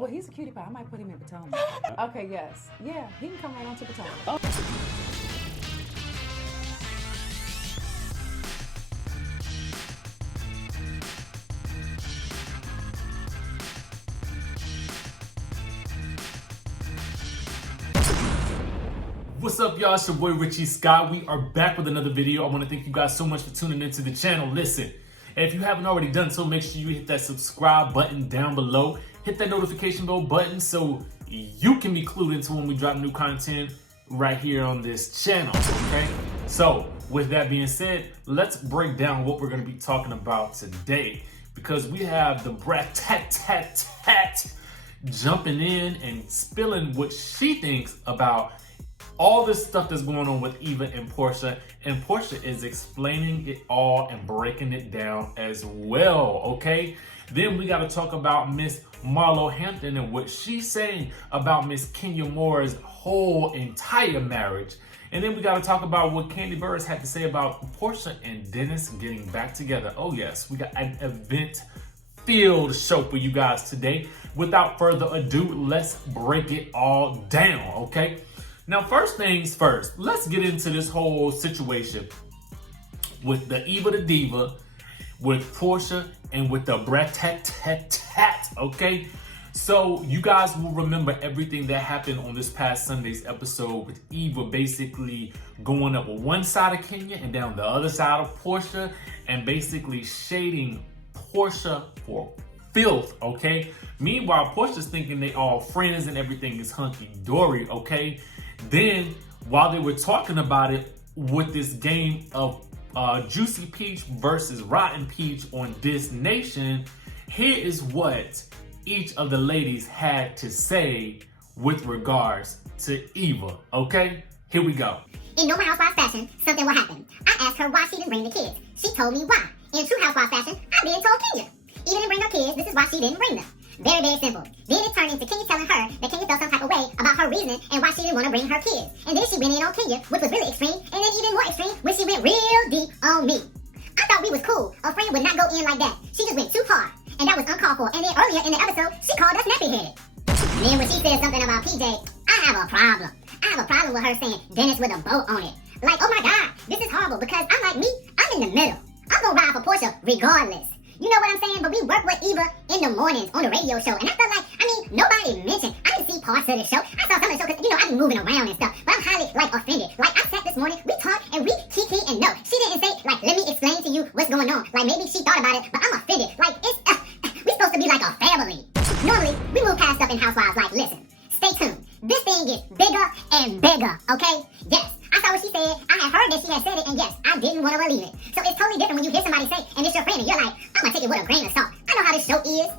Well, he's a cutie pie. I might put him in Potomac. Okay, yes. Yeah, he can come right on to Potomac. Oh. What's up, y'all? It's your boy Richie Scott. We are back with another video. I want to thank you guys so much for tuning into the channel. Listen, if you haven't already done so, make sure you hit that subscribe button down below. Hit that notification bell button so you can be clued into when we drop new content right here on this channel, okay? So, with that being said, let's break down what we're going to be talking about today. Because we have the Brat jumping in and spilling what she thinks about all this stuff that's going on with Eva and Porsha, and Porsha is explaining it all and breaking it down as well, okay? Then we got to talk about Miss Marlo Hampton and what she's saying about Miss Kenya Moore's whole entire marriage. And then we got to talk about what Kandi Burruss had to say about Porsha and Dennis getting back together. Oh yes, we got an event-filled show for you guys today. Without further ado, let's break it all down, okay? Now, first things first, let's get into this whole situation with the Eva the Diva, with Porsha, and with the Brat, okay? So you guys will remember everything that happened on this past Sunday's episode with Eva basically going up one side of Kenya and down the other side of Porsha and basically shading Porsha for filth, okay? Meanwhile, Porsha's thinking they all friends and everything is hunky-dory, okay? Then, while they were talking about it with this game of Juicy Peach versus Rotten Peach on This Nation, here is what each of the ladies had to say with regards to Eva, okay? Here we go. In normal housewife fashion, something will happen. I asked her why she didn't bring the kids. She told me why. In true housewife fashion, I then told Kenya. Eva didn't bring her kids, this is why she didn't bring them. Very, very simple. Then it turned into Kenya telling her that Kenya felt some type of way about her reasoning and why she didn't want to bring her kids. And then she went in on Kenya, which was really extreme, and then even more extreme when she went real deep on me. I thought we was cool. A friend would not go in like that. She just went too hard, and that was uncalled for. And then earlier in the episode, she called us nappy-headed. And then when she said something about PJ, I have a problem. I have a problem with her saying Dennis with a boat on it. Like, oh my God, this is horrible because I'm like me, I'm in the middle. I'm gonna ride for Porsha regardless. You know what I'm saying? But we work with Eva in the mornings on the radio show. And I felt like, nobody mentioned. I didn't see parts of the show. I saw some of the show because, I be moving around and stuff. But I'm highly, offended. Like, I sat this morning, we talked, and we kiki and no. She didn't say, let me explain to you what's going on. Like, maybe she thought about it, but I'm offended. Like, we supposed to be like a family. Normally, we move past stuff in Housewives. Like, listen, stay tuned. This thing gets bigger and bigger, okay? Yes. I saw what she said. I had heard that she had said it, and yes, I didn't want to believe it. So it's totally different when you hear somebody say, and it's your friend, and you're like, I'm gonna take it with a grain of salt. I know how this show is.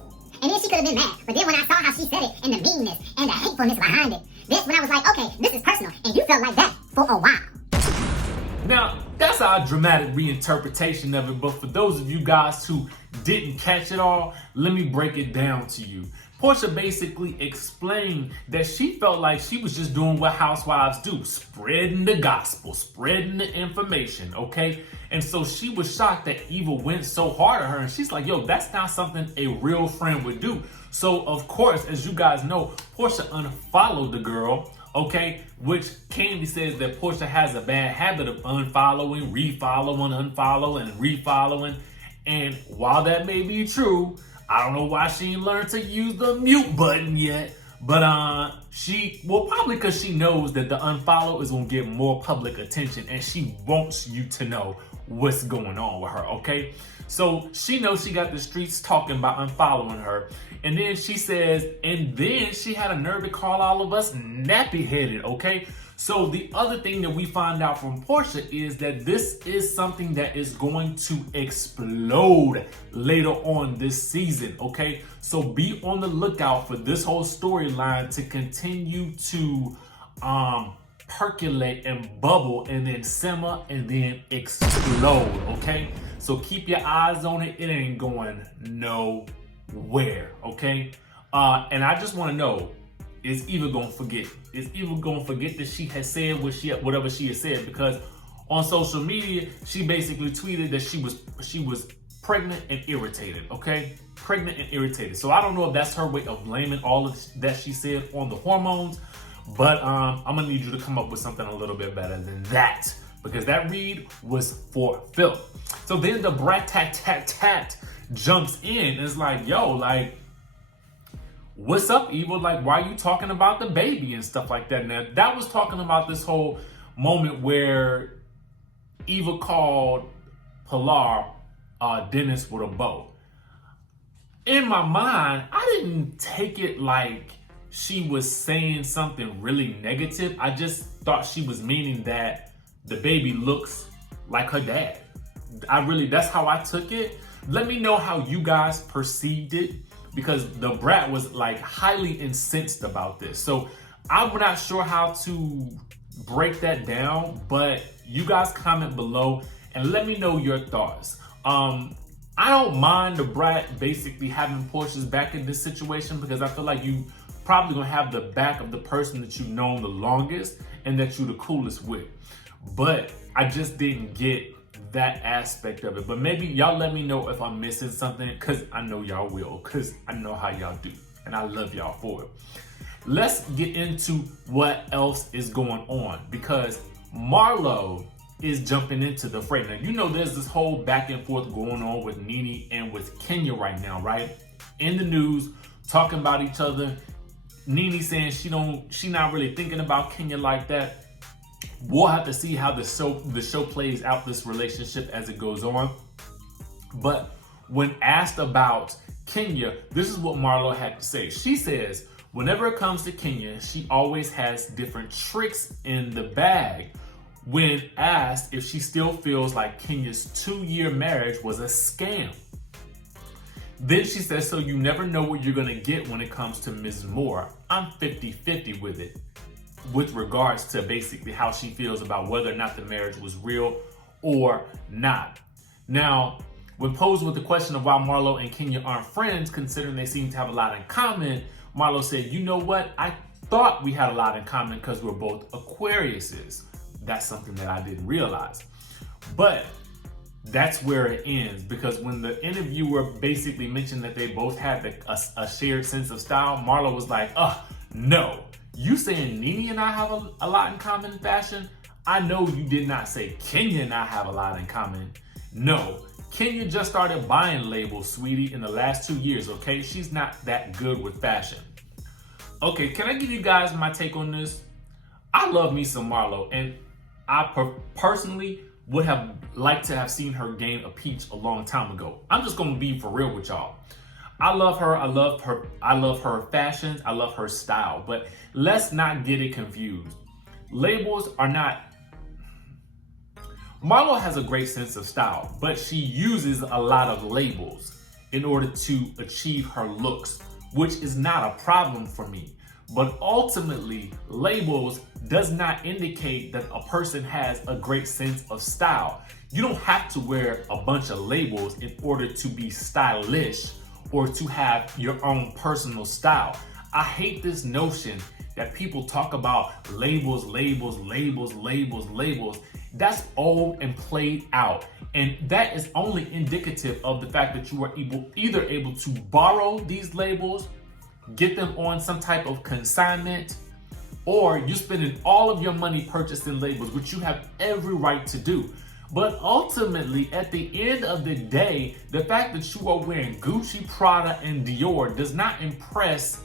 And then she could have been mad. But then when I saw how she said it, and the meanness, and the hatefulness behind it, this when I was like, okay, this is personal, and you felt like that for a while. Now, that's our dramatic reinterpretation of it, but for those of you guys who didn't catch it all, let me break it down to you. Porsha basically explained that she felt like she was just doing what housewives do, spreading the gospel, spreading the information, okay? And so she was shocked that Eva went so hard at her, and she's like, yo, that's not something a real friend would do. So, of course, as you guys know, Porsha unfollowed the girl, okay? Which Kandi says that Porsha has a bad habit of unfollowing, refollowing, unfollowing, and refollowing. And while that may be true, I don't know why she ain't learned to use the mute button yet, but probably because she knows that the unfollow is gonna get more public attention and she wants you to know what's going on with her, okay? So she knows she got the streets talking about unfollowing her. And then she says, and then she had a nerve to call all of us nappy-headed, okay? So the other thing that we find out from Porsha is that this is something that is going to explode later on this season, okay? So be on the lookout for this whole storyline to continue to percolate and bubble and then simmer and then explode, okay? So keep your eyes on it. It ain't going nowhere, okay? And I just want to know, is Eva gonna forget? Is Eva gonna forget that she has said whatever she has said? Because on social media, she basically tweeted that she was pregnant and irritated, okay? Pregnant and irritated. So I don't know if that's her way of blaming all of that she said on the hormones, but I'm gonna need you to come up with something a little bit better than that, because that read was for filth. So then the Brat tat jumps in and is like, yo, like, what's up, Eva? Like, why are you talking about the baby and stuff like that? Now, that was talking about this whole moment where Eva called Pilar Dennis with a bow. In my mind, I didn't take it like she was saying something really negative. I just thought she was meaning that the baby looks like her dad. That's how I took it. Let me know how you guys perceived it, because the Brat was like highly incensed about this. So I'm not sure how to break that down, but you guys comment below and let me know your thoughts. I don't mind the Brat basically having Porsha's back in this situation, because I feel like you probably gonna have the back of the person that you've known the longest and that you're the coolest with. But I just didn't get that aspect of it. But maybe y'all let me know if I'm missing something, because I know y'all will, because I know how y'all do and I love y'all for it. Let's get into what else is going on, because Marlo is jumping into the fray. Now, you know there's this whole back and forth going on with Nene and with Kenya right now, right? In the news, talking about each other. Nene saying she not really thinking about Kenya like that. We'll have to see how the show plays out, this relationship, as it goes on. But when asked about Kenya, this is what Marlo had to say. She says, whenever it comes to Kenya, she always has different tricks in the bag. When asked if she still feels like Kenya's 2-year marriage was a scam. Then she says, so you never know what you're gonna get when it comes to Ms. Moore. I'm 50-50 with it, with regards to basically how she feels about whether or not the marriage was real or not. Now, when posed with the question of why Marlo and Kenya aren't friends, considering they seem to have a lot in common, Marlo said, you know what? I thought we had a lot in common because we're both Aquariuses. That's something that I didn't realize. But that's where it ends, because when the interviewer basically mentioned that they both had a shared sense of style, Marlo was like, no. You saying Nene and I have a lot in common in fashion? I know you did not say Kenya and I have a lot in common. No, Kenya just started buying labels, sweetie, in the last 2 years, okay? She's not that good with fashion. Okay, can I give you guys my take on this? I love me some Marlo, and I personally would have liked to have seen her gain a peach a long time ago. I'm just gonna be for real with y'all. I love her, I love her fashions, I love her style, but let's not get it confused. Labels are not... Marlo has a great sense of style, but she uses a lot of labels in order to achieve her looks, which is not a problem for me. But ultimately, labels does not indicate that a person has a great sense of style. You don't have to wear a bunch of labels in order to be stylish or to have your own personal style. I hate this notion that people talk about labels. That's old and played out. And that is only indicative of the fact that you are either able to borrow these labels, get them on some type of consignment, or you're spending all of your money purchasing labels, which you have every right to do. But ultimately, at the end of the day, the fact that you are wearing Gucci, Prada, and Dior does not impress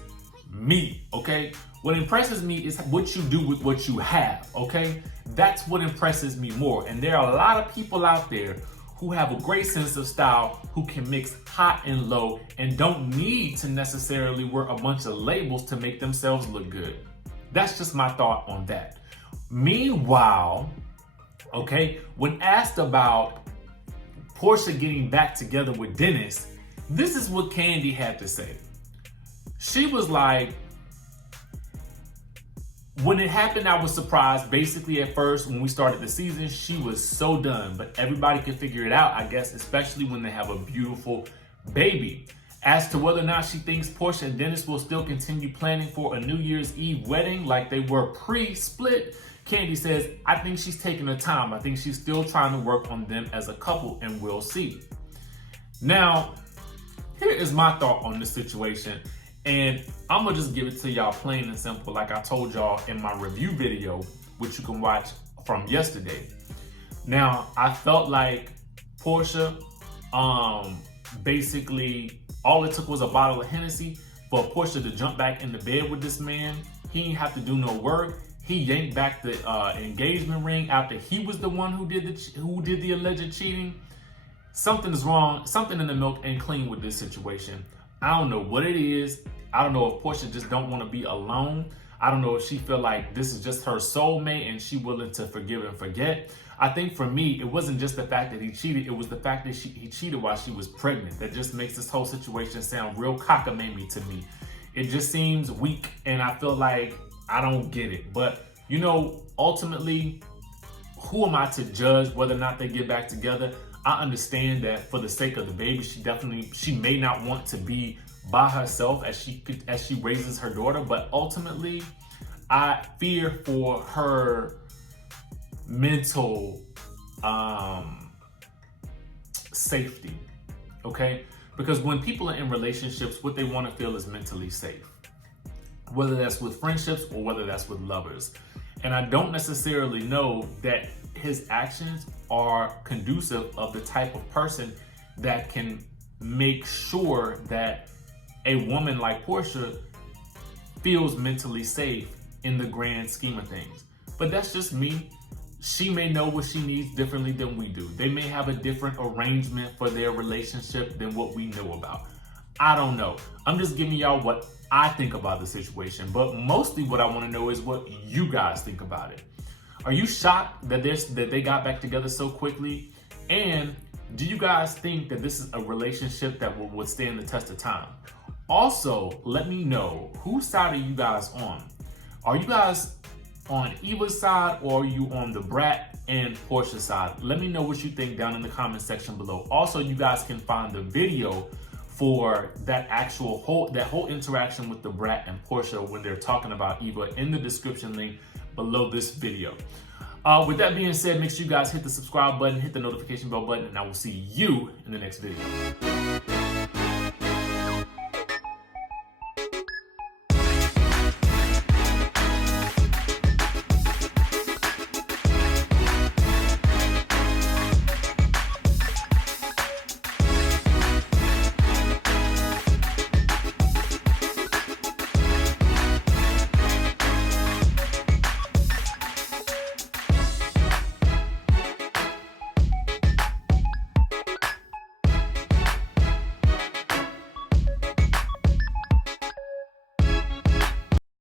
me, okay? What impresses me is what you do with what you have, okay? That's what impresses me more. And there are a lot of people out there who have a great sense of style, who can mix hot and low, and don't need to necessarily wear a bunch of labels to make themselves look good. That's just my thought on that. Meanwhile, okay, when asked about Porsha getting back together with Dennis, this is what Kandi had to say. She was like, when it happened, I was surprised. Basically, at first, when we started the season, she was so done. But everybody can figure it out, I guess, especially when they have a beautiful baby. As to whether or not she thinks Porsha and Dennis will still continue planning for a New Year's Eve wedding like they were pre-split, Kandi says, I think she's taking her time. I think she's still trying to work on them as a couple, and we'll see. Now, here is my thought on this situation, and I'm gonna just give it to y'all plain and simple, like I told y'all in my review video, which you can watch from yesterday. Now, I felt like Porsha, basically, all it took was a bottle of Hennessy for Porsha to jump back in the bed with this man. He didn't have to do no work. He yanked back the engagement ring after he was the one who did the alleged cheating. Something is wrong. Something in the milk ain't clean with this situation. I don't know what it is. I don't know if Porsha just don't want to be alone. I don't know if she feel like this is just her soulmate and she willing to forgive and forget. I think for me, it wasn't just the fact that he cheated. It was the fact that he cheated while she was pregnant. That just makes this whole situation sound real cockamamie to me. It just seems weak, and I feel like I don't get it. But, you know, ultimately, who am I to judge whether or not they get back together? I understand that for the sake of the baby, she may not want to be by herself as she raises her daughter, but ultimately, I fear for her mental safety, okay? Because when people are in relationships, what they want to feel is mentally safe, whether that's with friendships or whether that's with lovers. And I don't necessarily know that his actions are conducive of the type of person that can make sure that a woman like Porsha feels mentally safe in the grand scheme of things. But that's just me. She may know what she needs differently than we do. They may have a different arrangement for their relationship than what we know about. I don't know. I'm just giving y'all what I think about the situation, but mostly what I want to know is what you guys think about it. Are you shocked that they got back together so quickly? And do you guys think that this is a relationship that will withstand the test of time? Also, let me know, whose side are you guys on? Are you guys on Eva's side, or are you on the Brat and Porsha side? Let me know what you think down in the comment section below. Also, you guys can find the video for that whole interaction with the Brat and Porsha when they're talking about Eva in the description link below this video. With that being said, make sure you guys hit the subscribe button, hit the notification bell button, and I will see you in the next video.